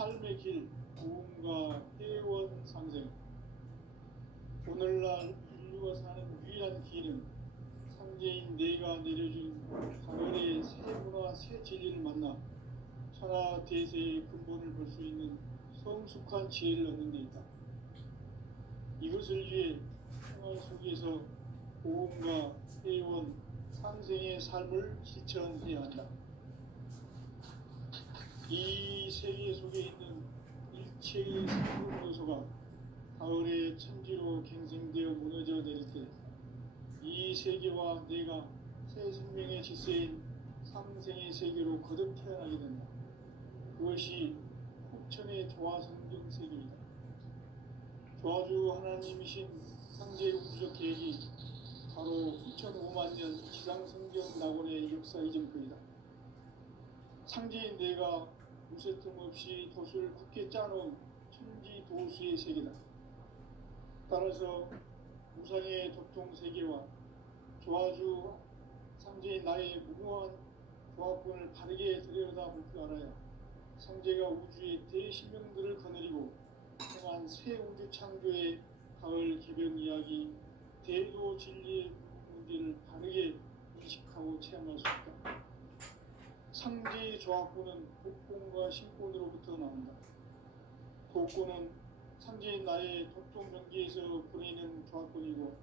삶의 길, 부흥과 회원 상생. 오늘날 인류가 사는 유일한 길은 상제인 내가 내려준 가을의 새 문화, 새 진리를 만나 천하 대세의 근본을 볼 수 있는 성숙한 지혜를 얻는 데 있다. 이것을 위해 생활 속에서 보험과 회원, 상생의 삶을 실천해야 한다. 이 세계 속에 있는 일체의 생존 요소가 가을의 천지로 갱생되어 무너져 내릴 때 이 세계와 내가 새 생명의 질서인 상생의 세계로 거듭 태어나게 된다. 그것이 혹천의 조화성경 세계이다. 조화주 하나님이신 상제 우주적 계획이 바로 2005만 년 지상성경 낙원의 역사 이전표이다. 상제인 내가 무쇠틈 없이 도수를 굳게 짜놓은 천지 도수의 세계다. 따라서 우상의 도통 세계와 조화주 상제인 나의 무모한 조합권을 바르게 들여다볼 줄 알아야 상제가 우주의 대신명들을 거느리고 행한 새 우주 창조의 가을 개변 이야기, 대도 진리의 문제를 바르게 인식하고 체험할 수 있다. 상제의 조합권은 복권과 신권으로부터 나온다. 복권은 상제인 나의 도통 명기에서 보내는 조합권이고,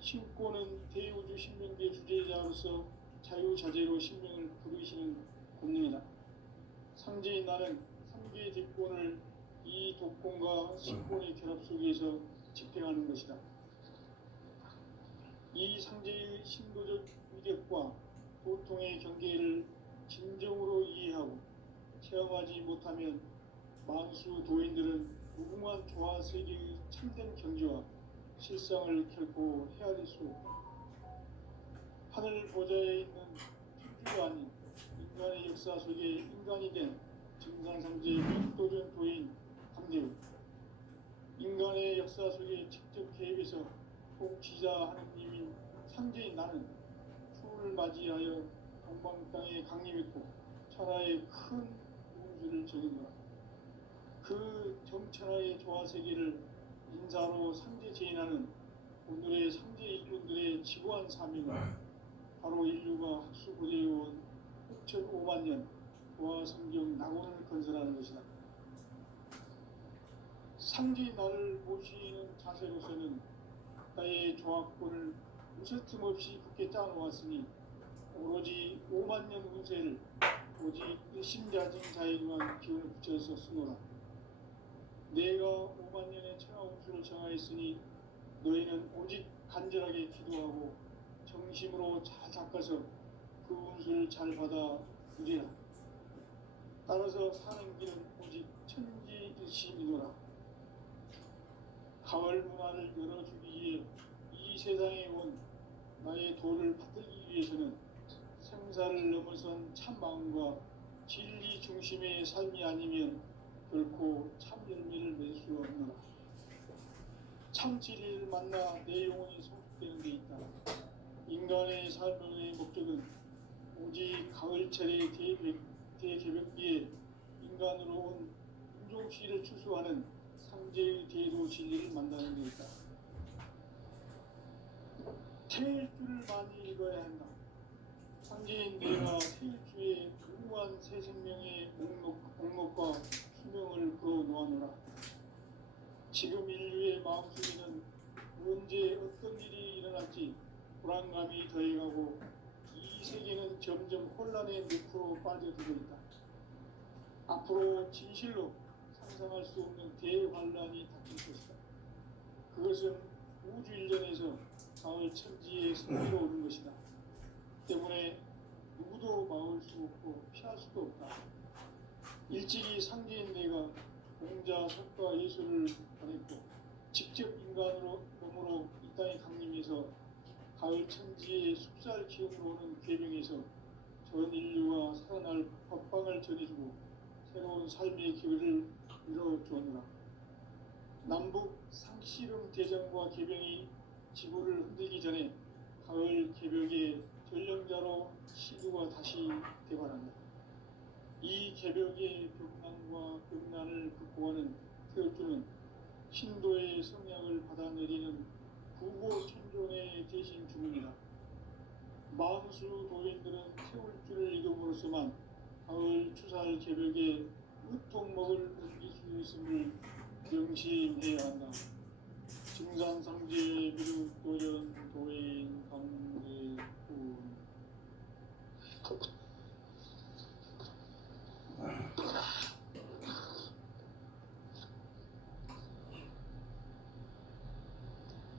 신권은 대우주 신명계 주제자로서 자유자재로 신명을 부르시는 권능이다. 상제인 나는 3개의 뒷권을 이 독권과 신권의 결합 속에서 집행하는 것이다. 이 상제의 신도적 위력과 도통의 경계를 진정으로 이해하고 체험하지 못하면 만수 도인들은 무궁한 조화 세계의 참된 경지와 실상을 결코 헤아릴 수 없다. 하늘 보좌에 있는 천주가 아닌 인간의 역사 속에 인간이 된 증산상제의 민도전 도인 강대우, 인간의 역사 속에 직접 개입해서 통치자 하느님인 상제인 나는 추를 맞이하여 동방 땅에 강림했고 천하의 큰 운수를 적은 거라. 그 정천하의 조화세계를 인사로 상제 제인하는 오늘의 상제 일꾼들의 지고한 사명은 바로 인류가 학수고대해온 6,500만 년 조화성경 낙원을 건설하는 것이다. 상제의 나를 모시는 자세로서는 나의 조합권을 무쇠틈 없이 굳게 짜놓았으니 오로지 5만 년 운세를 오직 일심자진 자에게만 기운을 붙여서 쓰노라. 내가 5만 년의 천하 운수를 정하였으니 너희는 오직 간절하게 기도하고 정심으로 잘 닦아서 그 운수를 잘 받아 누리라. 따라서 사는 길은 오직 천지일심이노라. 가을 문화를 열어주기 위해 이 세상에 온 나의 도를 받들기 위해서는 생사를 넘어선 참 마음과 진리 중심의 삶이 아니면 결코 참 열매를 맺을 수 없노라. 참 진리를 만나 내 영혼이 성숙되는 데 있다. 인간의 삶의 목적은 오직 가을철의 대개벽기에 인간으로 온 인종시를 추수하는 상제의 대도 진리를 만나는 데 있다. 태일주를 많이 읽어야 한다. 상제인 내가 태일주의 무한 새 생명의 목록과 수명을 불어놓아노라. 지금 인류의 마음속에는 언제 어떤 일이 일어날지 불안감이 더해가고 이 세계는 점점 혼란의 늪으로 빠져들고 있다. 앞으로 진실로 상상할 수 없는 대환란이 닥칠 것이다. 그것은 우주 일전에서 가을 천지에 승리로 오는 것이다. 때문에 누구도 막을 수 없고 피할 수도 없다. 일찍이 상제인 내가 공자, 석가, 예수를 보냈고 직접 인간으로 몸으로 이 땅에 강림해서 가을 천지의 숲살 기운으로 오는 궤병에서 전 인류가 살아날 법방을 전해주고 새로운 삶의 기회를 이뤄주었노라. 남북 상씨름 대전과 개병이 지구를 흔들기 전에 가을 개벽의 전령자로 시두가 다시 개발한다. 이 개벽의 벽난과 벽난을 구하는 태울주는 신도의 성약을 받아내리는 구고 천존의 대신 주문이다. 만수 도인들은 태울주를 이름으로서만 가을 추살 개벽에 으통먹을 옮길 수 있음을 명심해야 한다. 증산상제 미륵도전 도인 강대군.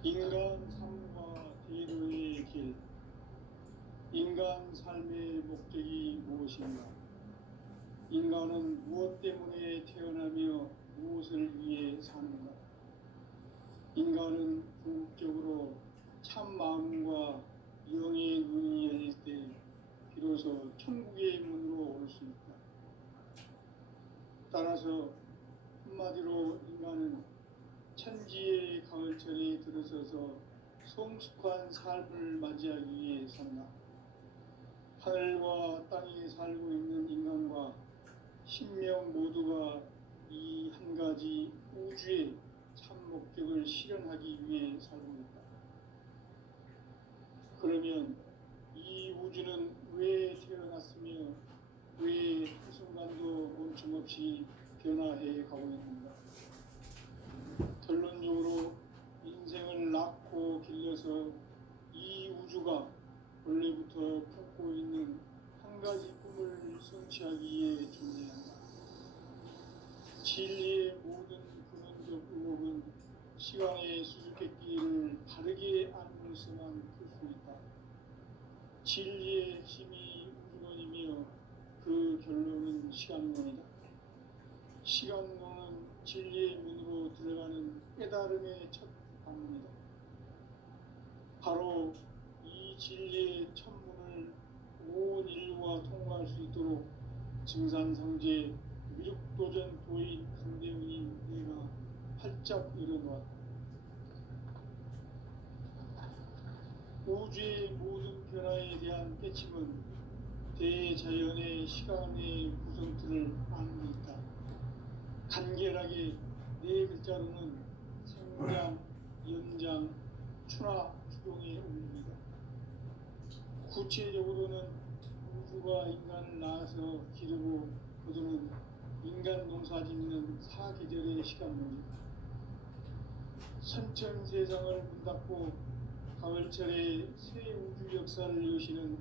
인간 삶과 대로의 길. 인간 삶의 목적이 무엇인가? 인간은 무엇 때문에 태어나며 무엇을 위해 사는가? 인간은 궁극적으로 참 마음과 영의 눈이 열릴 때 비로소 천국의 문으로 올 수 있다. 따라서 한마디로 인간은 천지의 가을철에 들어서서 성숙한 삶을 맞이하기 위해 산다. 하늘과 땅에 살고 있는 인간과 신명 모두가 이 한 가지 우주의 참 목적을 실현하기 위해 살고 있다. 그러면 이 우주는 왜 태어났으며 왜 한순간도 멈춤없이 변화해 가고 있는가? 결론적으로 인생을 낳고 길러서 이 우주가 원래부터 품고 있는 한 가지 꿈을 성취하기 위해 존재한다. 진리의 모든 근원적 의혹은 시간의 수수께끼를 바르게 알므로서만 풀 수 있다. 진리의 핵심이 우주론이며 그 결론은 시간론이다. 시간론은 진리의 문으로 들어가는 깨달음의 첫 관문이다. 바로 이 진리의 첫문을 온 인류가 통과할 수 있도록 증산상제 미륵도전 도인 강대훈이 내가 활짝 열어놓았다. 우주의 모든 변화에 대한 깨침은 대자연의 시간의 구성틀을 안고 있다. 간결하게 네 글자로는 생장, 연장, 추나 추동에 올립니다. 구체적으로는 우주가 인간을 낳아서 기르고 거두는 인간 농사 짓는 사계절의 시간입니다. 선천 세상을 문 닫고 가을철에 새 우주 역사를 여시는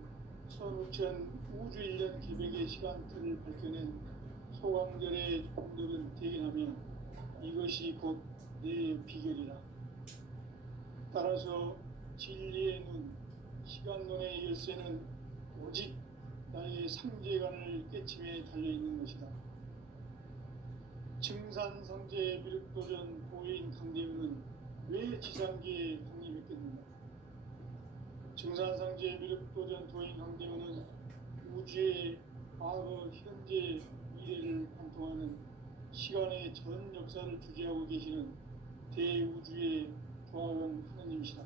선우천 우주 1년 개백의 시간틀을 밝혀낸 소강절의 공덕은 대견하며 이것이 곧 내 비결이라. 따라서 진리의 눈, 시간론의 열쇠는 오직 나의 상제관을 깨침에 달려있는 것이다. 증산상제 미륵도전 도인 강대훈은 왜 지상계에 강림했겠는가? 증산상제 미륵도전 도인 강대훈은 우주의 과거, 현재, 미래를 관통하는 시간의 전 역사를 주재하고 계시는 대우주의 조화원 하느님이시다.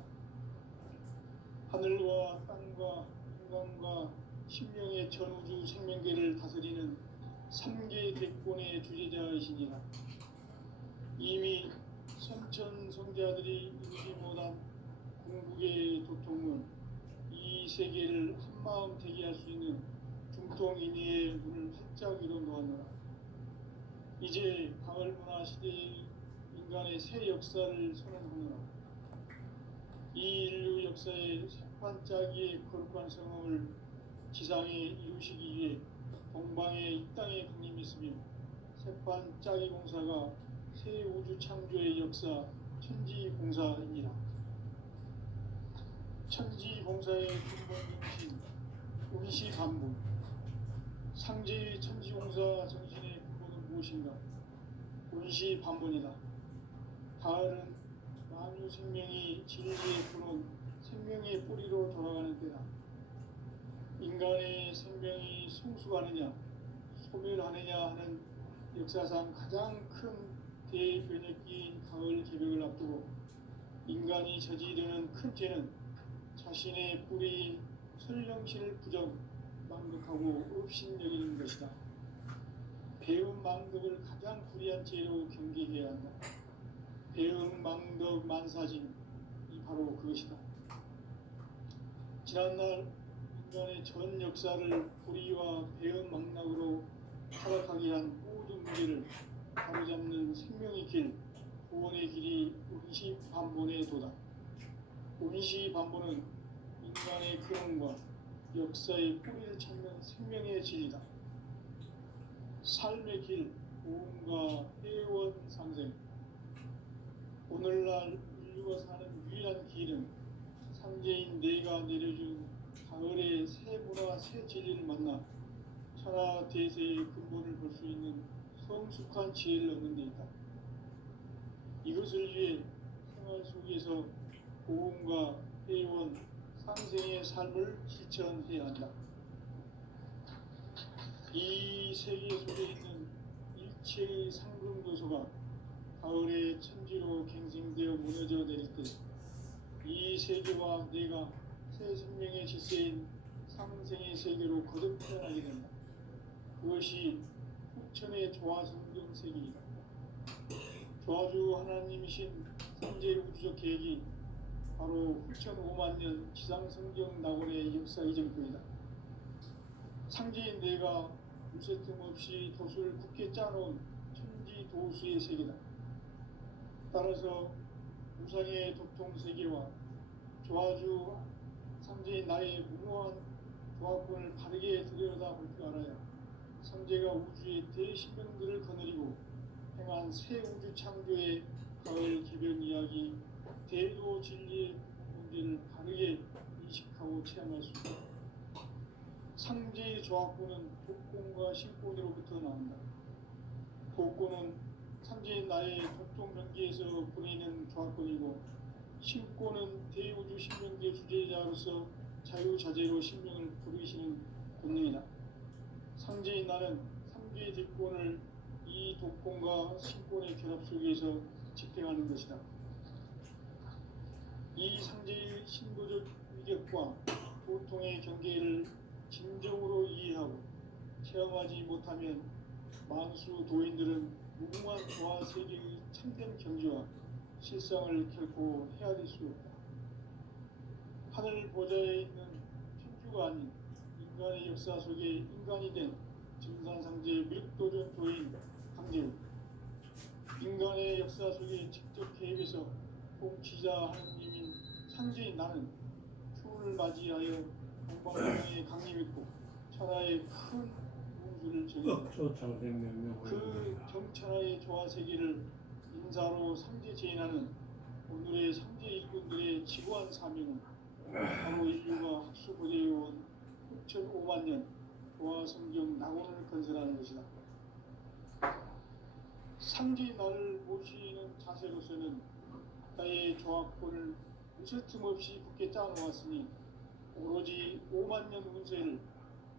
하늘과 땅과 인간과 신명의 전우주 생명계를 다스리는 3계 대권의 주재자이시니라. 이미 선천 성자들이 이루지 못한 궁극의 도통은 이 세계를 한마음 되게 할 수 있는 중통인의의 문을 활짝 열어놓았노라. 이제 가을 문화 시대의 인간의 새 역사를 선언하노라. 이 인류 역사의 새반짝이의 거룩한 성험을 지상에 이루시기 위해 동방의 이 땅에 강림했으며 새반짝이 공사가 새 우주 창조의 역사 천지공사입니다. 천지공사의 근본 정신 운시반분. 상제의 천지공사 정신의 근본은 무엇인가? 운시반분이다. 가을은 만유 생명이 진리의 근원 생명의 뿌리로 돌아가는 때다. 인간의 생명이 성숙하느냐 소멸하느냐 하는 역사상 가장 큰 대변혁기인 가을 개벽을 앞두고 인간이 저지르는 큰 죄는 자신의 뿌리인 설령신을 부정, 망극하고 업신여기는 것이다. 배은망덕을 가장 불의한 죄로 경계해야 한다. 배은망덕 만사진, 이 바로 그것이다. 지난날 인간의 전 역사를 불의와 배은망락으로 타락하게 한 모든 문제를 바로잡는 생명의 길, 구원의 길이 운시반본의 도다. 운시반본은 인간의 근원과 역사의 뿌리를 찾는 생명의 진리다. 삶의 길, 고음과 회원 상생. 오늘날 인류가 사는 유일한 길은 상제인 내가 내려준 가을의 새 문화, 새 진리를 만나 천하 대세의 근본을 볼 수 있는 성숙한 지혜를 얻는 데 있다. 이것을 위해 생활 속에서 고음과 회원, 상생의 삶을 실천해야 한다. 이 세계 속에 있는 일체의 상금 요소가 가을의 천지로 갱생되어 무너져 내릴 때 이 세계와 내가 새 생명의 질서인 상생의 세계로 거듭 태어나게 된다. 그것이 후천의 조화성경 세계이다. 조화주 하나님이신 현재 우주적 계획이 바로 후천 5만 년 지상성경 낙원의 역사 이전권이다. 상제인 내가 무쇠 틈 없이 도수를 굳게 짜놓은 천지 도수의 세계다. 따라서 우상의 도통세계와 조화주 상제인 나의 무모한 조화권을 바르게 들여다볼 줄 알아야 상제가 우주의 대신명들을 거느리고 행한 새 우주 창조의 가을 개변 이야기, 대도 진리의 문제를 바르게 인식하고 체험할 수 있다. 상제의 조화권은 독권과 신권으로부터 나온다. 독권은 상제인 나의 독종 명기에서 보내는 조화권이고, 신권은 대우주 신명계 주제자로서 자유자재로 신명을 부르시는 권능이다. 상제인 나는 상계의 뒷권을 이 독권과 신권의 결합 속에서 집행하는 것이다. 이 상제의 신도적 위격과 도통의 경계를 진정으로 이해하고 체험하지 못하면 만수 도인들은 무궁한 조화 세계의 참된 경지와 실상을 결코 헤아릴 수 없다. 하늘 보좌에 있는 천주가 아닌 인간의 역사 속에 인간이 된 증산상제 밀도전 조인 강제로 인간의 역사 속에 직접 개입해서 공치자 하느님인 상제인 나는 추운을 맞이하여 동방명에 강림했고 천하의 큰 운수를 정했다. 그 정천하의 조화 세계를 인사로 상제 제인하는 오늘의 상제 일꾼들의 지구한 사명은 바로 인류가 학수고대해온 6,5만 년 조화성경 낙원을 건설하는 것이다. 상제인 나를 모시는 자세로서는 나의 조화권을 무쇠틈 없이 굳게 짜놓았으니 오로지 5만 년 운세를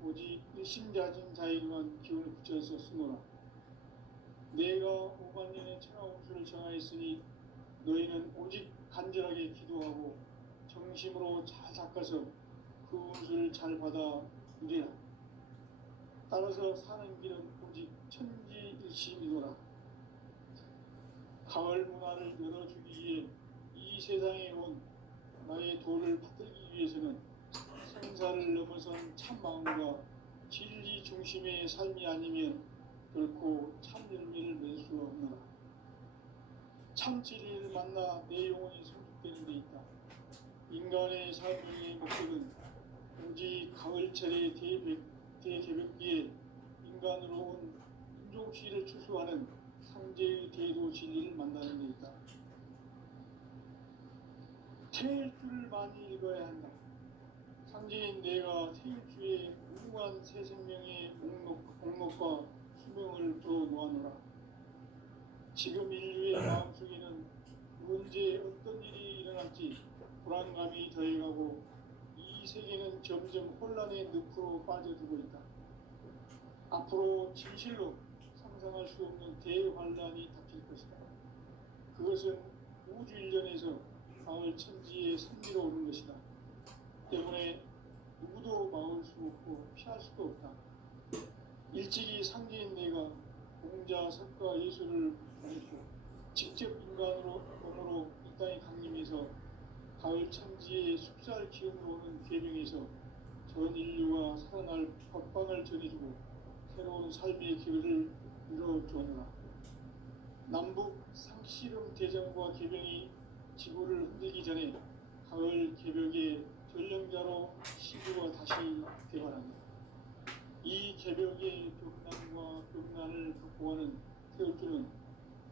오직 일심자진 자에게만 기운을 붙여서 쓰노라. 내가 5만 년의 천하 운수를 정하였으니 너희는 오직 간절하게 기도하고 정심으로 잘 닦아서 그 운수를 잘 받아 누리라. 따라서 사는 길은 오직 천지일심이노라. 가을 문화를 열어주기 위해 이 세상에 온 나의 도를 받들기 위해서는 생사를 넘어선 참마음과 진리 중심의 삶이 아니면 결코 참 열매를 맺을 수 없노라. 참 진리를 만나 내 영혼이 성숙되는 데 있다. 인간의 삶의 목적은 오직 가을철의 대개벽기에 인간으로 온 인종시를 추수하는 상제의 대도 진리를 만나는 데 있다. 태일주를 많이 읽어야 한다. 상제인 내가 태일주의 무궁한 새 생명의 목록과 수명을 또 놓아놓으라. 지금 인류의 마음속에는 언제 어떤 일이 일어날지 불안감이 더해가고 이 세계는 점점 혼란의 늪으로 빠져들고 있다. 앞으로 진실로 상상할 수 없는 대환란이 닥칠 것이다. 그것은 우주 일련에서 가을 천지에 선미로 오는 것이다. 때문에 누구도 막을 수 없고 피할 수도 없다. 일찍이 상제인 내가 공자, 석가, 예술을 가르치고 직접 인간으로 몸으로 이 땅에 강림해서 가을 천지의 숲살 기운으로 오는 계명에서 전 인류가 살아날 법방을 전해주고 새로운 삶의 기회를 이뤄주었노라. 남북 상씨름 대전과 계명이 지구를 흔들기 전에 가을 개벽의 전령자로 시주가 다시 대발합니다. 이 개벽의 벽난과 벽난을 극복하는 태울주는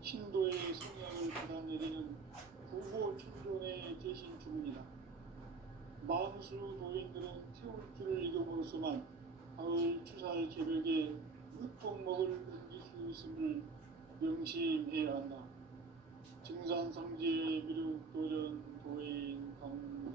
신도의 성향을 받아내리는 부보 천존의 대신 주입니다. 만수 도인들은 태울주를 이름으로서만 가을 추살 개벽의 으뜸먹을 옮길 수 있음을 명심해야 한다. 증산상제 미륵도전 도인 강제구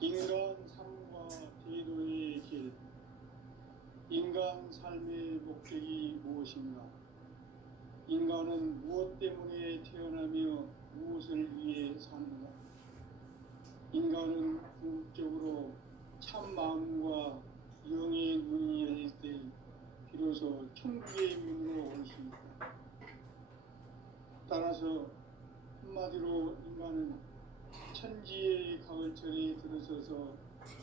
인간 삶과 제도의 길. 인간 삶의 목적이 무엇인가? 인간은 무엇 때문에 태어나며 무엇을 위해 사는가? 인간은 궁극적으로 참 마음과 영의 눈이 열릴 때 비로소 천국의 문으로 올 수 있다. 따라서 한마디로 인간은 천지의 가을철에 들어서서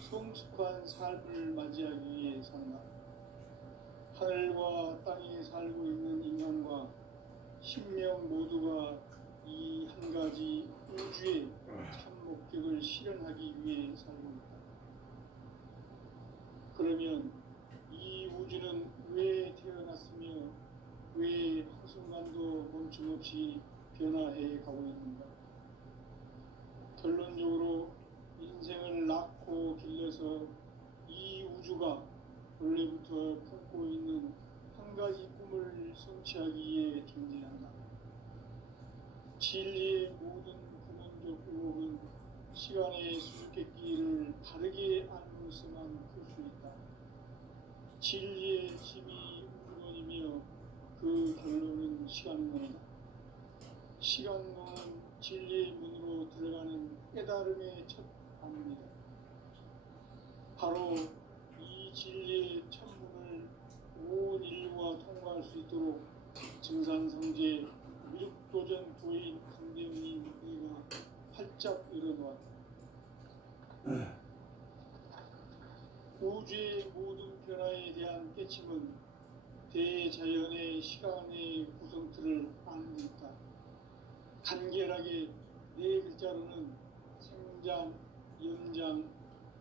성숙한 삶을 맞이하기 위해 산다. 하늘과 땅에 살고 있는 인간과 신명 모두가 이 한 가지 우주의 참 목적을 실현하기 위해 살고 있다. 그러면 이 우주는 왜 태어났으며 왜 한순간도 멈춤없이 변화해 가고 있는가? 결론적으로 인생을 낳고 길러서 이 우주가 원래부터 품고 있는 한 가지 꿈을 성취하기 위해 존재한다. 진리의 모든 근원적 의혹은 시간의 수수께끼를 바르게 알므로서만 풀 수 있다. 진리의 힘이 우주론이며 그 결론은 시간론이다. 시간론은 진리의 문으로 들어가는 깨달음의 첫 방문이다. 바로 이 진리의 첫 문을 온 인류가 통과할 수 있도록 증산성제 미륵도전 도인 강대문이 우리가 활짝 열어놓았다. 우주의 모든 변화에 대한 깨침은 대자연의 시간의 구성틀을 아는 데 있다. 간결하게 네 글자로는 생장, 연장,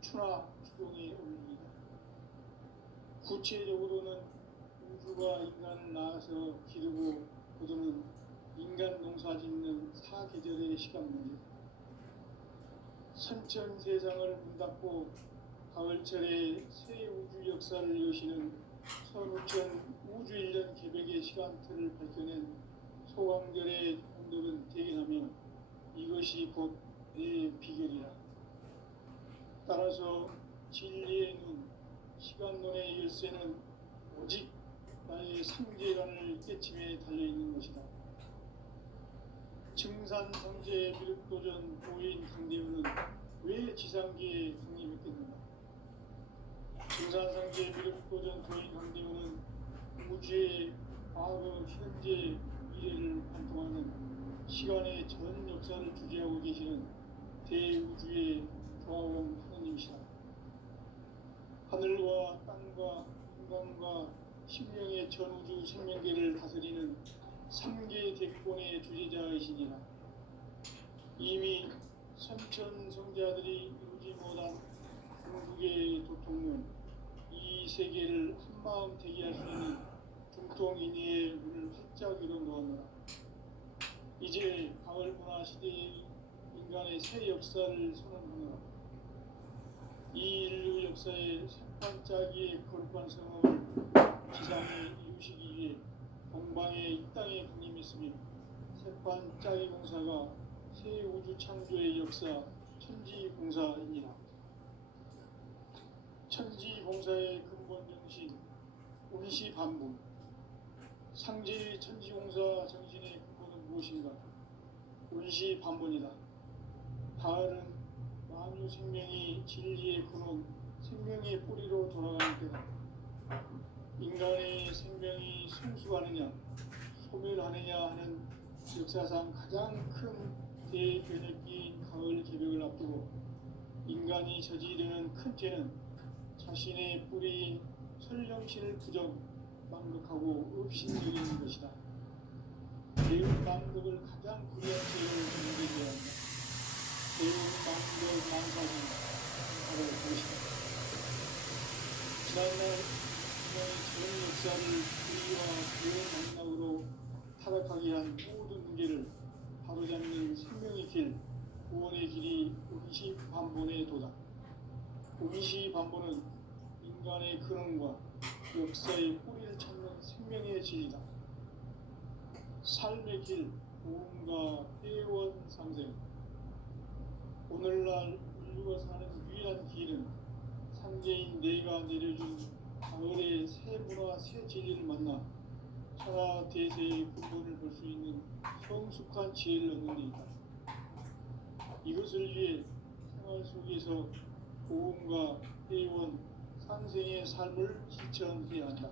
추나, 추동의 원리이다. 구체적으로는 우주가 인간을 낳아서 기르고 거두는 인간 농사 짓는 사계절의 시간 문제. 선천 세상을 문 닫고 가을철에 새 우주 역사를 여시는 선우천 우주 1년 개벽의 시간틀을 밝혀낸 소강절의 공덕은 대견하며 이것이 곧 내 비결이라. 따라서 진리의 눈, 시간론의 열쇠는 오직 나의 상제관을 깨침에 달려있는 것이다. 증산성제 미륵도전 도인 강대문은 왜 지상계에 강림했겠는가? 증산성제 미륵도전 도인 강대문은 우주의 과거, 현재, 미래를 관통하는 시간의 전 역사를 주재하고 계시는 대우주의 조화원 하느님이시다. 하늘과 땅과 인간과 신명의 전우주 생명계를 다스리는 3계 대권의 주제자이시니라. 이미 선천 성자들이 이루지 못한 궁극의 도통론, 이 세계를 한마음 되게 할 수 있는 중통인의의 문을 활짝 열어놓았노라. 이제 가을 문화 시대의 인간의 새 역사를 선언하노라. 이 인류 역사의 새반짝이의 거룩한 성험을 지상에 이루시기 위해 동방의 이 땅에 강림했으며 새반짝이 공사가 새 우주 창조의 역사 천지공사입니다. 천지공사의 근본 정신 운시반분, 상제의 천지공사 정신의 근본은 무엇인가? 운시 반문이다. 가을은 만유 생명이 진리의 근원, 생명의 뿌리로 돌아가는 때다. 인간의 생명이 성숙하느냐 소멸하느냐 하는 역사상 가장 큰 대변혁기인 가을 개벽을 앞두고 인간이 저지르는 큰 죄는 자신의 뿌리인 설령신을 부정, 망극하고 업신여기는 것이다. 배운 망극을 가장 불리한 죄를 정리해야 한다. 배운 망극 망사는 바로 그것이다. 지난날 인간의 전 역사를 불의와 배운 망락으로 타락하게 한 모든 문제를 바로잡는 생명의 길, 구원의 길이 운시 반본의 도다. 운시 반본은 인간의 근원과 역사의 뿌리를 찾는 생명의 진리다. 삶의 길, 고음과 회원 상생. 오늘날 인류가 사는 유일한 길은 상제인 내가 내려준 가을의 새 문화, 새 진리를 만나 천하 대세의 근본을 볼 수 있는 성숙한 지혜를 얻는 데 있다. 이것을 위해 생활 속에서 고음과 회원, 상생의 삶을 실천해야 한다.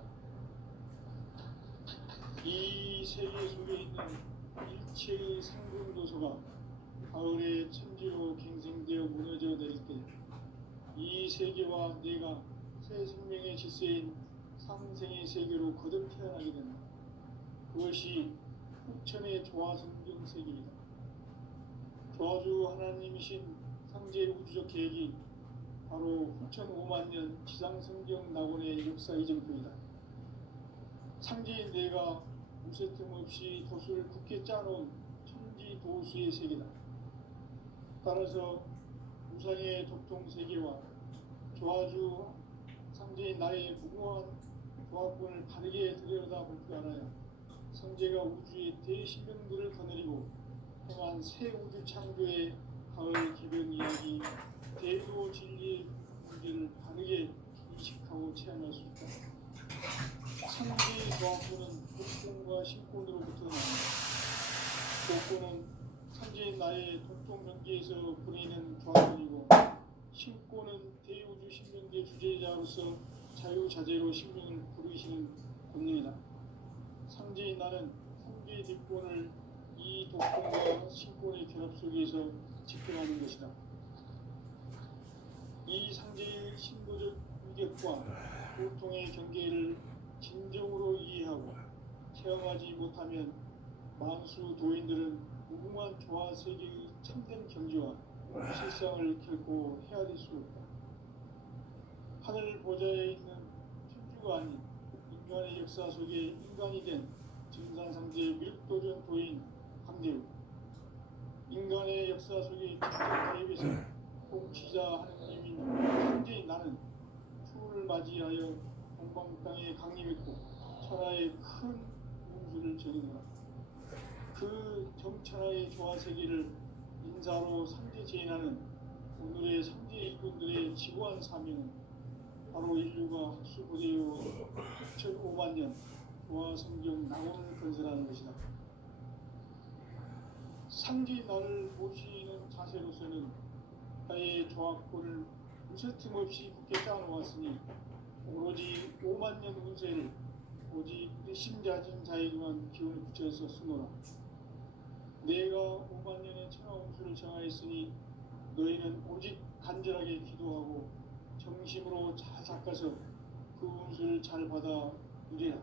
이 세계 속에 있는 일체의 상승도서가 가을의 천지로 갱생되어 무너져 내릴 때 이 세계와 내가 새 생명의 질서인 상생의 세계로 거듭 태어나게 된다. 그것이 후천의 조화성경 세계이다. 조화주 하나님이신 상제 우주적 계획이 바로 후천 5만 년 지상성경 낙원의 역사 이정표이다. 상제인 내가 무쇠 틈 없이 도수를 굳게 짜놓은 천지 도수의 세계다. 따라서 우상의 독통 세계와 조화주 상제인 나의 무고한 조합권을 바르게 들여다볼 줄 알아야 상제가 우주의 대신명들을 거느리고 행한 새 우주 창조의 가을 개변 이야기, 대도 진리의 문제를 바르게 인식하고 체험할 수 있다. 상제의 조합권은 독통과 신권으로부터 나온다. 독권은 상제인 나의 독통 경계에서 부리는 조합권이고 신권은 대우주 신명계 주제자로서 자유자재로 신명을 부르시는 권능이다. 상제인 나는 상계의 뒷권을 이 독권과 신권의 결합 속에서 집행하는 것이다. 이 상제의 신도적 위력과 고통의 경계를 진정으로 이해하고 체험하지 못하면 만수 도인들은 무궁한 조화 세계의 참된 경지와 실상을 결코 헤아릴 수 없다. 하늘 보좌에 있는 천주가 아닌 인간의 역사 속에 인간이 된 증산상제 밀도전 도인 강대우. 인간의 역사 속에 직접 대입해서 공치자 하느님인 현재의 나는 추운을 맞이하여 동방 땅에 강림했고 천하의 큰 운수를 전해노라. 그 정천하의 조화 세계를 인사로 상제 제인하는 오늘의 상제 일꾼들의 지고한 사명은 바로 인류가 학수고대요 2005만 년 조화 성경 낙원을 건설하는 것이다. 상제 나를 모시는 자세로서는 나의 조합권을 무쇠틈 없이 굳게 짜놓았으니 오로지 5만 년 운세를 오직 심자진 자에게만 기운을 붙여서 쓰노라. 내가 5만 년의 천하 운수를 정하였으니 너희는 오직 간절하게 기도하고 정심으로 잘 닦아서 그 운수를 잘 받아 누리라.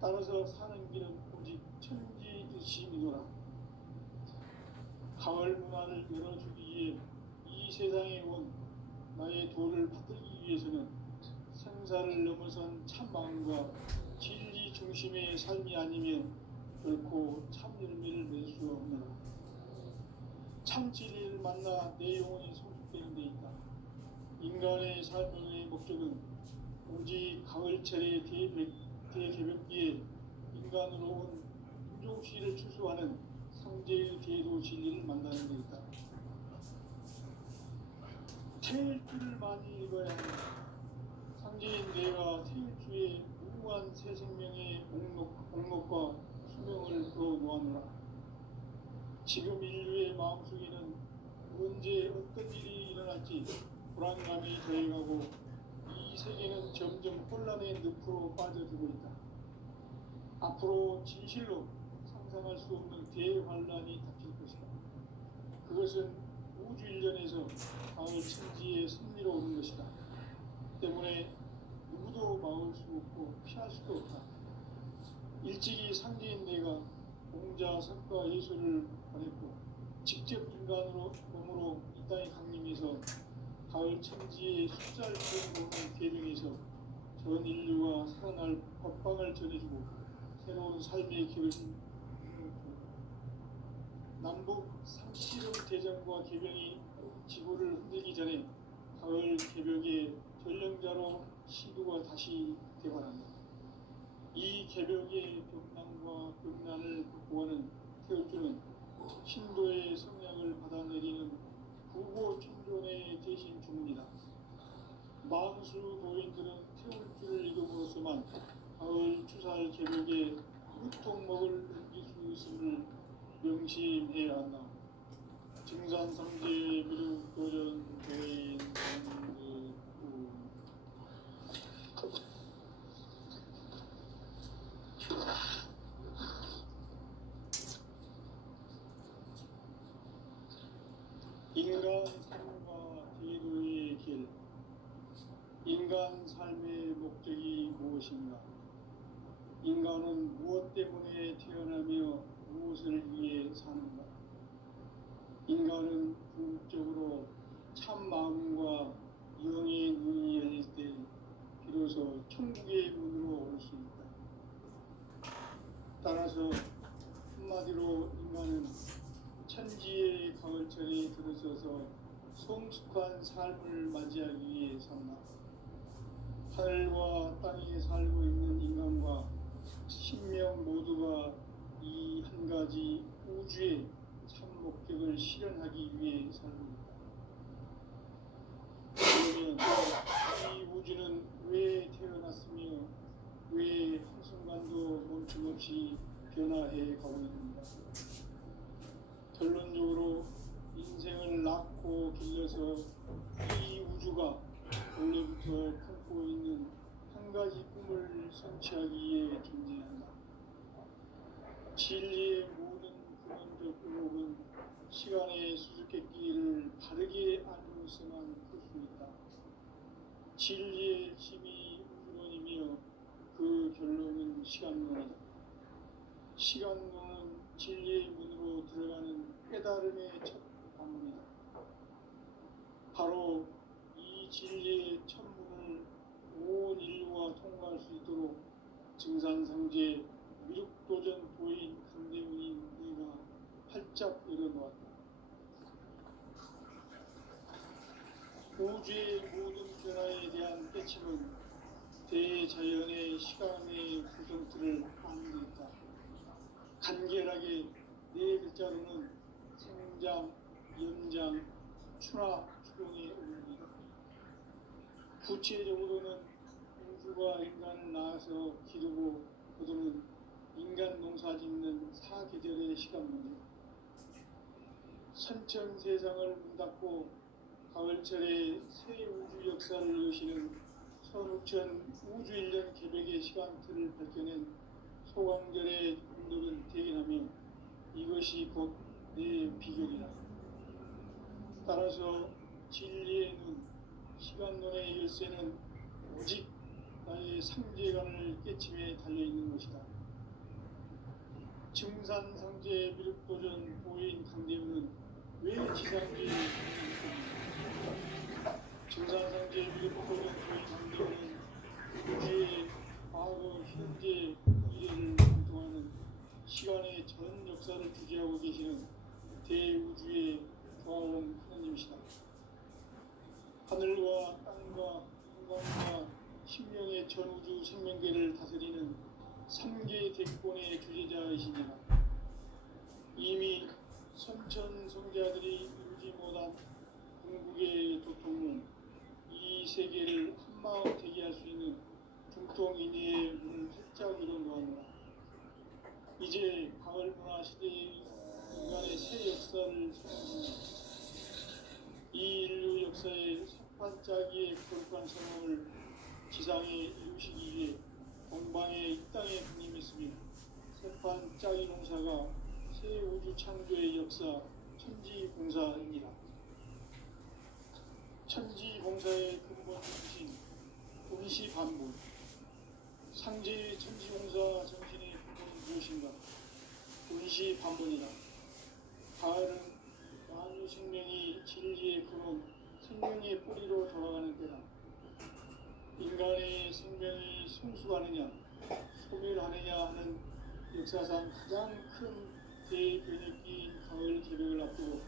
따라서 사는 길은 오직 천지일심이노라. 가을 문화를 열어주기 위해 이 세상에 온 나의 도를 받들기 위해서는 생사를 넘어선 참 마음과 진리 중심의 삶이 아니면 결코 참 열매를 낼 수 없노라. 참 진리를 만나 내 영혼이 성숙되는 데 있다. 인간의 삶의 목적은 오직 가을철의 대개벽기에 인간으로 온 인종시를 추수하는 상제의 대도 진리를 만나는 데 있다. 태일주를 많이 읽어야 한다. 상제인 내가 태일주의 무궁한 새 생명의 목록과 수명을 그어 놓았노라. 지금 인류의 마음속에는 언제 어떤 일이 일어날지 불안감이 더해가고 이 세계는 점점 혼란의 늪으로 빠져들고 있다. 앞으로 진실로 상상할 수 없는 대환란이 닥칠 것이다. 그것은 우주 일련에서 가을 천지의 섭리로 오는 것이다. 때문에 누구도 막을 수 없고 피할 수도 없다. 일찍이 상제인 내가 공자, 석가, 예수를 보냈고 직접 인간으로 몸으로 이 땅에 강림해서 가을 천지의 숫자를 보는 계명에서 전 인류가 살아날 법방을 전해주고 새로운 삶의 길을 남북 상시름 대전과 개병이 지구를 흔들기 전에 가을 개벽의 전령자로 시두가 다시 대발한다. 이 개벽의 벽난과 벽난을 극복하는 태울주는 신도의 성량을 받아내리는 부고천존의 대신 주문이다. 망수 도인들은 태울주를 이름으로서만 가을 추살 개벽의 유통목을 넘길 수 있음을 명심해야 한다. 증산상제 미륵 도전 도인 인간 삶과 제도의 길. 인간 삶의 목적이 무엇인가? 인간은 무엇 때문에 태어나며 무엇을 위해 사는가? 인간은 궁극적으로 참 마음과 영의 눈이 열릴 때 비로소 천국의 문으로 올 수 있다. 따라서 한마디로 인간은 천지의 가을철에 들어서서 성숙한 삶을 맞이하기 위해 산다. 하늘과 땅에 살고 있는 인간과 신명 모두가 이 한 가지 우주의 참 목적을 실현하기 위해 살고 있다. 그러면 이 우주는 왜 태어났으며 왜 한순간도 멈춤없이 변화해 가고 있는가? 결론적으로 인생을 낳고 길러서 이 우주가 원래부터 품고 있는 한 가지 꿈을 성취하기 위해 존재한다. 진리의 모든 근원적 의혹은 시간의 수수께끼를 바르게 알고서만 풀 수 있다. 진리의 힘이 우주론이며 그 결론은 시간론이다. 시간론은 진리의 문으로 들어가는 깨달음의 첫 방문이다. 바로 이 진리의 첫 문을 온 인류가 통과할 수 있도록 증산상제 미륵도전 도인 강대문인 네가 활짝 열어놓았다. 우주의 모든 변화에 대한 깨침은 대자연의 시간의 구성틀을 아는 데 있다. 간결하게 네 글자로는 생장, 연장, 추나 추동의 의미다. 구체적으로는 우주가 인간을 낳아서 기르고 거두는 인간 농사 짓는 사계절의 시간 문제. 선천 세상을 문 닫고 가을철에 새 우주 역사를 여시는 선우천 우주 일년 개벽의 시간틀을 밝혀낸 소광절의 운동을 대견하며 이것이 곧 내 비결이다. 따라서 진리의 눈, 시간론의 열쇠는 오직 나의 상제관을 깨침에 달려있는 것이다. 증산상제 미륵도전 보인 강대문은 왜 지상주의 증산상제 미륵도전 보인 강대문은 우주의 과거, 현재, 미래를 관통하는 시간의 전 역사를 주재하고 계시는 대우주의 조화원 하나님이시다. 하늘과 땅과 인간과 신명의 전우주 생명계를 다스리는 3개 대권의 주제자이시니라. 이미 선천 성자들이 이루지 못한 궁극의 도통은 이 세계를 한마음 되게 할 수 있는 중통인의의 문을 활짝 열어놓았노라. 이제 가을 문화 시대의 인간의 새 역사를 선언합니다. 이 인류 역사의 석판짜기의 거룩한 선언을 지상에 이루시기 위해 동방의 이 땅에 군림했으며 석판짜기 농사가 새 우주 창조의 역사 천지공사입니다. 천지공사의 근본 중심 운시반본, 상제의 천지공사 정신의 근본은 무엇인가? 운시반본이다. 가을은 만유 생명이 진리의 근원, 생명의 뿌리로 돌아가는 때다. 인간의 생명이 성숙하느냐, 소멸하느냐 하는 역사상 가장 큰 대변혁기인 가을 개벽을 앞두고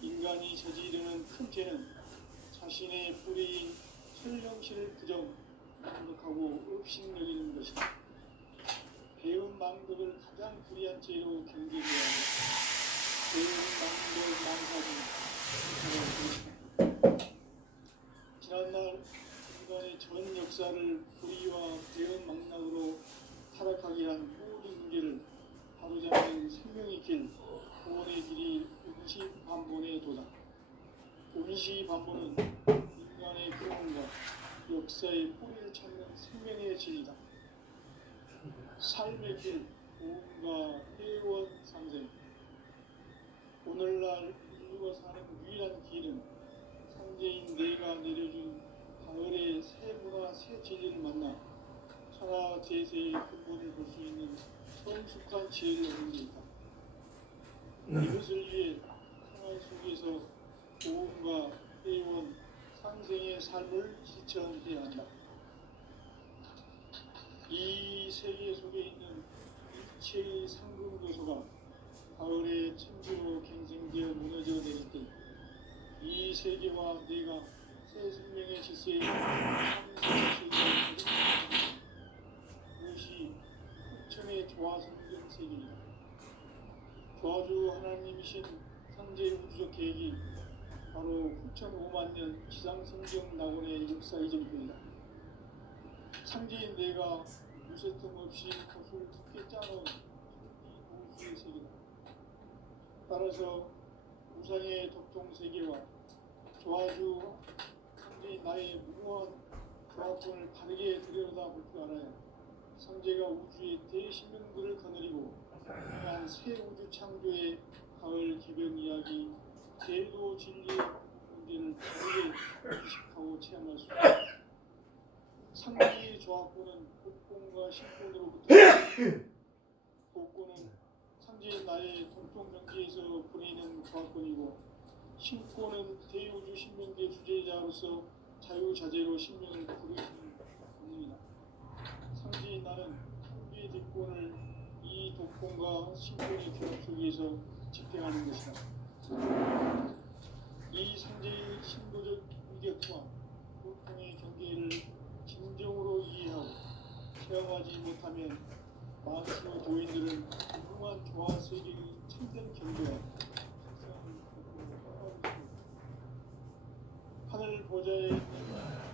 인간이 저지르는 큰 죄는 자신의 뿌리인 철령실을 부정, 망덕하고 업신여기는 것이다. 배운 망덕을 가장 불의한 죄로 경계해야 한다. 배운 망덕 망사는 지난날 인간의 전 역사를 불의와 배운 망락으로 타락하게 한 모든 문제를 바로잡는 생명의 길, 구원의 길이 운시반본의 도다. 운시반본은 인간의 근원과 역사의 뿌리를 찾는 생명의 진리다. 삶의 길, 고음과 회원 상생. 오늘날 인류가 사는 유일한 길은 상제인 내가 내려준 가을의 새 문화, 새 진리를 만나 천하 제세의 근본을 볼 수 있는 성숙한 지혜를 얻는 데 있다. 이것을 위해 생활 속에서 고음과 회원, 상생의 삶을 실천해야 한다. 이 세계 속에 있는 일체의 상금 요소가 가을의 천지로 갱생되어 무너져 내릴 때 이 세계와 내가 새 생명의 질서에 그것이 흑천의 조화성경 세계이다. 조화주 하나님이신 상제 우주적 계획이 바로 9,500,000년 지상성경 낙원의 역사 이전입니다. 상제인 내가 무쇠틈 없이 겉을 깊게 짜놓은 천지보수의 세계다. 따라서 우상의 독종세계와 조화주 상제인 나의 무모한 조합권을 바르게 들여다볼 줄 알아야 상제가 우주의 대신명들을 거느리고 한 새 우주 창조의 가을 개벽 이야기 제도 진리의 문제를 바르게 인식하고 체험할 수 있다. 상제의 조합권은 복권과 신권으로부터 복권은 상제인 나의 동종 명제에서 보내는 조합권이고 신권은 대우주 신명계 주제자로서 자유자재로 신명을 부르시는 권능이다. 상제인 나는 상계의 대권을 이 독권과 신권의 결합 속에서 집행하는 것이다. 이 상제의 신도적 위격과 고통의 경계를 진정으로 이해하고 체험하지 못하면 마스 도인들은 무궁한 조화 세계의 참된 경계와 하늘 보좌에 있는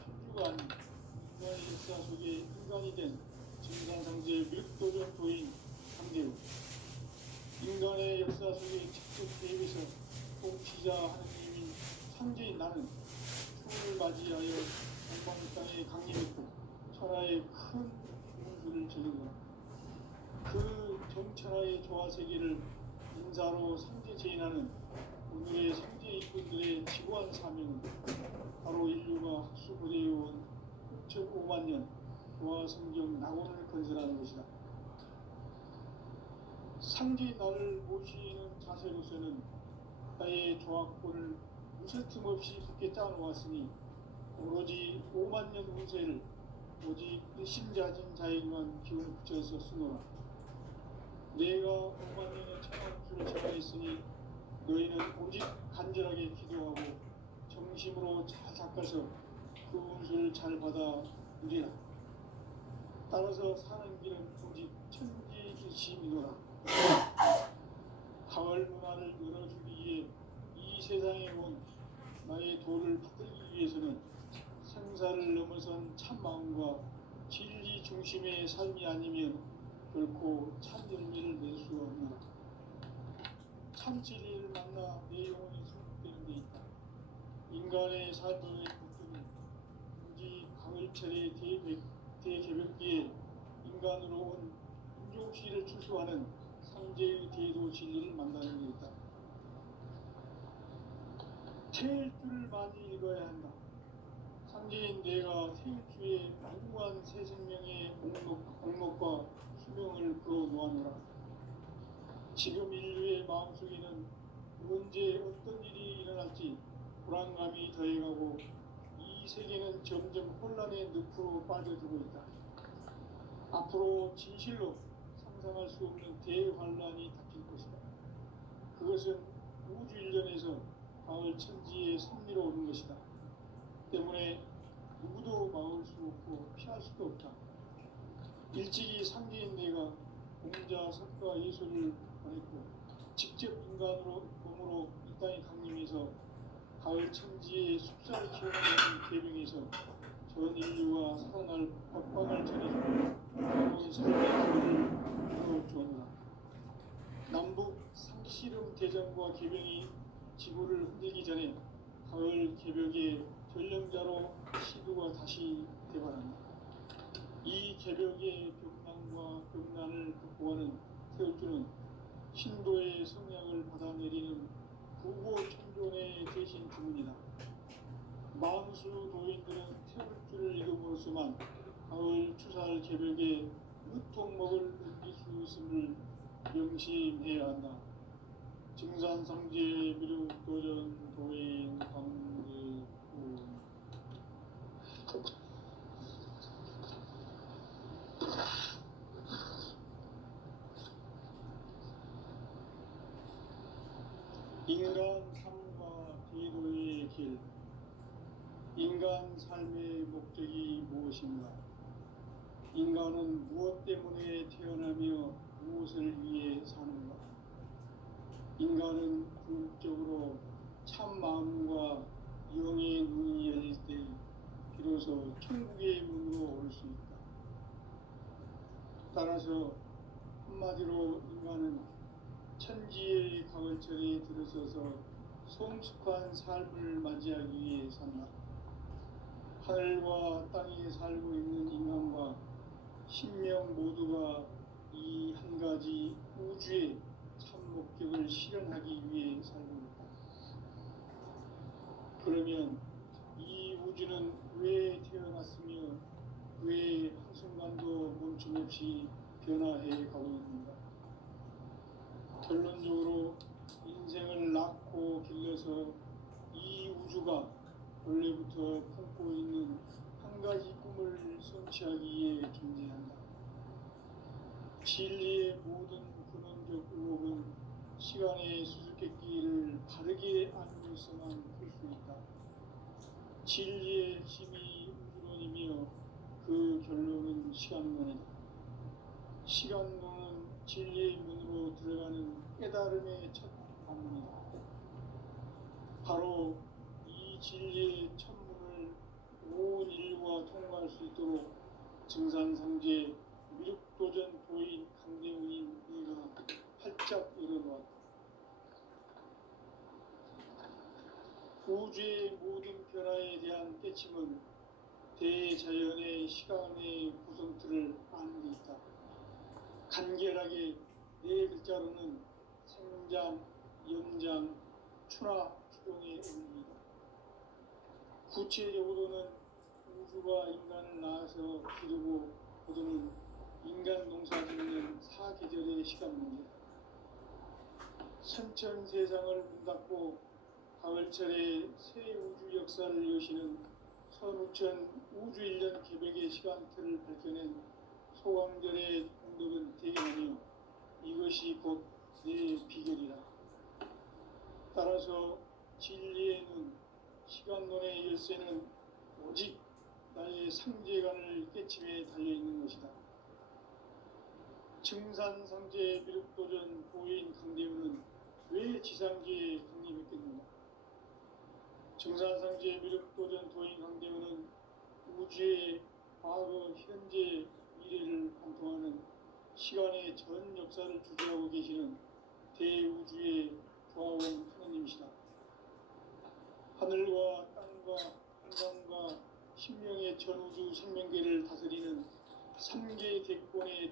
천주가 아닌 인간의 역사 속에 인간이 된 정상상제의 밀도적 도인 상제로 인간의 역사 속에 직접 개입해서 통치자 하느님인 상제인 나는 추운을 맞이하여 동방 땅에 강림했고 천하의 큰 운수를 제거하라. 그 정천하의 조화세계를 인사로 상제 제인하는 오늘의 상제 일꾼들의 지구한 사명은 바로 인류가 학수고대해온 6,500,000년 조화성경 낙원을 건설하는 것이다. 상제 나를 모시는 자세로서는 나의 조합권을 무쇠틈 없이 굳게 짜놓았으니 오로지 50,000년 운세를 오직 신자진 자에게만 기운을 붙여서 쓰노라. 내가 50,000년의 천하운수를 정하였으니 너희는 오직 간절하게 기도하고 정심으로 잘 닦아서 그 운수를 잘 받아 누리라. 따라서 사는 길은 오직 천지일심이노라. 가을 문화를 열어주기 위해 이 세상에 온 나의 도를 받들기 위해서는 생사를 넘어선 참마음과 진리 중심의 삶이 아니면 결코 참 열매를 낼 수 없노라. 참 진리를 만나 내 영혼이 승복되는 데 있다. 인간의 삶의 목표는 굳이 가을철의 대개벽기에 인간으로 온 인종시를 출소하는 상제의 대도 진리를 만나는 데 있다. 태일주를 많이 읽어야 한다. 상제인 내가 태일주의 무궁한 새 생명의 목록과 수명을 그어놓아노라. 지금 인류의 마음속에는 언제 어떤 일이 일어날지 불안감이 더해가고 이 세계는 점점 혼란의 늪으로 빠져들고 있다. 앞으로 진실로 상상할 수 없는 대환란이 닥칠 것이다. 그것은 우주 일련에서 가을 천지의 섭리로 오는 것이다. 때문에 누구도 막을 수 없고 피할 수도 없다. 일찍이 상제인 내가 공자, 석가, 예술을 보냈고 직접 인간으로 몸으로 이 땅에 강림해서 가을 천지의 숫자를 키워내는 계명에서 전 인류가 살아날 법방을 전해주고 새로운 삶의 길을 열어주었노라. 남북 상씨름 대전과 계명이 지구를 흔들기 전에 가을 개벽의 전령자로 시두가 다시 대발한다. 이 개벽의 벽난과 벽난을 극복하는 태울주는 신도의 성량을 받아내리는 구고천존의 대신 주문이다. 만수 도인들은 태울주를 읽음으로써만 가을 추살 개벽의 으통먹을 느낄 수 있음을 명심해야 한다. 증산상제 미륵도전 도인 강제군 인간 삶과 비도의 길. 인간 삶의 목적이 무엇인가? 인간은 무엇 때문에 태어나며 무엇을 위해 사는가? 인간은 궁극적으로 참 마음과 영의 눈이 열릴 때 비로소 천국의 문으로 올 수 있다. 따라서 한마디로 인간은 천지의 가을철에 들어서서 성숙한 삶을 맞이하기 위해 산다. 하늘과 땅에 살고 있는 인간과 신명 모두가 이 한 가지 우주의 참 목적을 실현하기 위해 살고 있다. 그러면 이 우주는 왜 태어났으며 왜 한순간도 멈춤없이 변화해 가고 있는가? 결론적으로 인생을 낳고 길러서 이 우주가 원래부터 품고 있는 한 가지 꿈을 성취하기 위해 존재한다. 진리의 모든 근원적 의혹은 시간의 수수께끼를 바르게 알고서만 풀 수 있다. 진리의 핵심이 우주론이며 그 결론은 시간론이다. 시간론은 진리의 문으로 들어가는 깨달음의 첫 관문이다. 바로 이 진리의 첫 문을 온 인류가 통과할 수 있도록 증산상제 미륵도전 도인 강대훈인 네가 활짝 열어놓았다. 우주의 모든 변화에 대한 깨침은 대자연의 시간의 구성틀을 아는 데 있다. 간결하게 네 글자로는 생장, 연장, 추나 추동의 의미이다. 구체적으로는 우주가 인간을 낳아서 기르고 거두는 인간 농사 짓는 사계절의 시간 문제다. 선천 세상을 문 닫고 가을철에 새 우주 역사를 여시는 선우천 우주 일년 개벽의 시간틀을 밝혀낸 소강절의 공덕은 대견하며 이것이 곧 내 비결이다. 따라서 진리의 눈, 시간론의 열쇠는 오직 나의 상제관을 깨침에 달려있는 것이다. 증산상제 미륵도전 도인 강대훈은 왜 지상계에 강림했겠는가? 증산상제 미륵도전 도인 강대훈은 우주의 과거, 현재, 미래를 관통하는 시간의 전 역사를 주재하고 계시는 대우주의 구하온 하느님이시다. 하늘과 땅과 한강과 신명의 전우주 생명계를 다스리는 삼계 객권의